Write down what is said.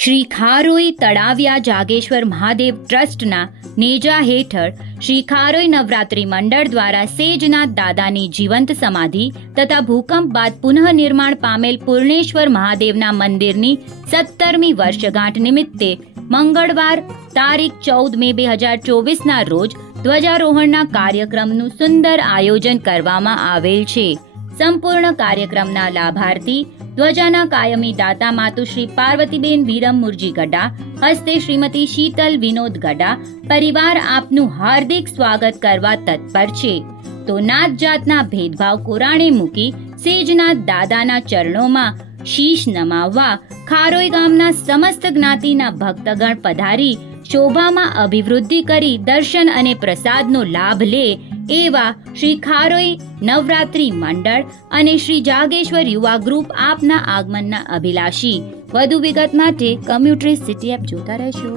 શ્રી ખારોઈ તળાવિયા જાગેશ્વર મહાદેવ ટ્રસ્ટના નેજા હેઠળ શ્રી ખારોઈ નવરાત્રિ મંડળ દ્વારા સેજનાથ દાદાની જીવંત સમાધિ તથા ભૂકંપ બાદ પુનઃનિર્માણ પામેલ પૂર્ણેશ્વર મહાદેવના મંદિરની 17મી વર્ષગાંઠ નિમિત્તે મંગળવાર તારીખ 14 મે 2024ના રોજ ધ્વજારોહણના કાર્યક્રમનું સુંદર આયોજન કરવામાં આવેલ છે. સંપૂર્ણ કાર્યક્રમના લાભાર્થી ધ્વજાના કાયમી દાતા માતુશ્રી પાર્વતીબેન વિરમુરજી ગડા હસ્તે શ્રીમતી શીતલ વિનોદ ગડા પરિવાર આપનું હાર્દિક સ્વાગત કરવા તત્પર છે. તો નાત જાતના ભેદભાવ કોરાણે મૂકી સેજનાથ દાદાના ચરણોમાં શીશ નમાવવા ખારોઈ ગામના સમસ્ત જ્ઞાતિના ભક્તગણ પધારી શોભામાં અભિવૃદ્ધિ કરી દર્શન અને પ્રસાદનો લાભ લે એવા શ્રી ખારોઈ નવરાત્રિ મંડળ અને શ્રી જાગેશ્વર યુવા ગ્રુપ આપના આગમનના અભિલાષી. વધુ વિગત માટે કમ્યુટ્રી સિટી એપ જોતા રહેજો.